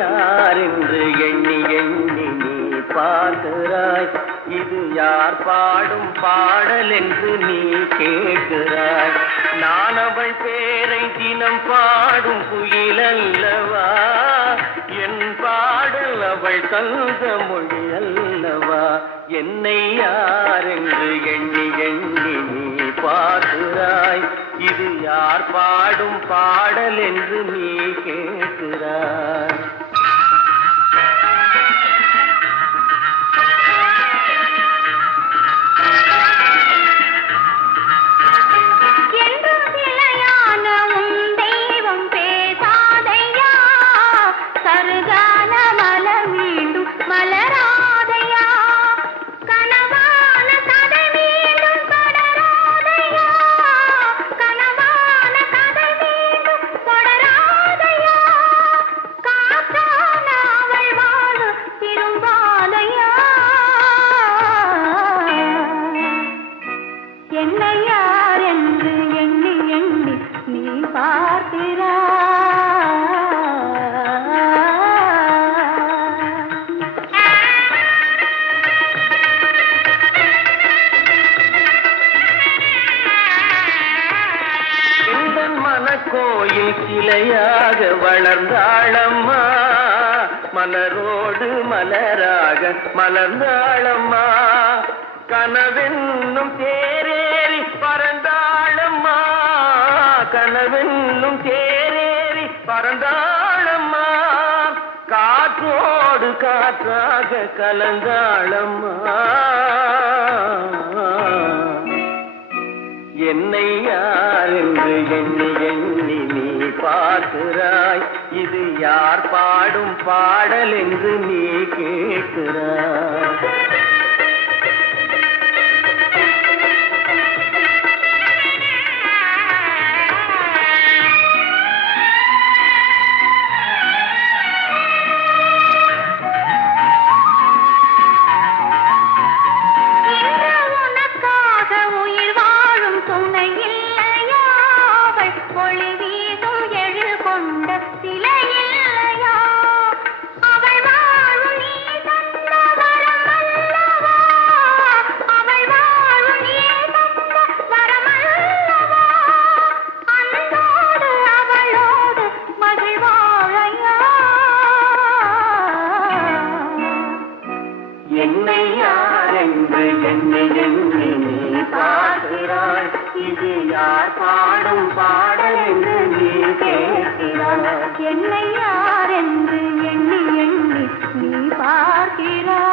யார் என்று எண்ணி எண்ணி நீ பார்க்கிறாய். இது யார் பாடும் பாடல் என்று நீ கேட்கிறாய். நான் அவள் பேரை தினம் பாடும் குயில் அல்லவா, என் பாடல் அவள் தந்த மொழி அல்லவா. என்னை யார் என்று எண்ணி எண்ணி நீ பார்க்கிறாய். இது யார் பாடும் பாடல் என்று நீ கேட்கிறாய். என்னை யார் என்று எண்ணி எண்ணி நீ பார்க்கிறாய். இந்த மனக்கோயில் சிலையாக வளர்ந்தாளம்மா, மலரோடு மலராக மலர்ந்தாளம்மா. கனவென்னும் தேரேறி பறந்தாளம்மா, கனவென்னும் தேரேறி பறந்தாளம்மா. காற்றோடு காற்றாக கலந்தாளம்மா. என்னை யார் என்று எண்ணி எண்ணி நீ பார்க்கிறாய். இது யார் பாடும் பாடல் என்று நீ கேட்கிறாய். என்னை யார் என்று எண்ணி எண்ணி நீ பார்க்கிறாய். இது யார் பாடும் பாடல் என்று நீ கேட்கிறாய். என்னை யார் என்று எண்ணி எண்ணி நீ பார்க்கிறாய்.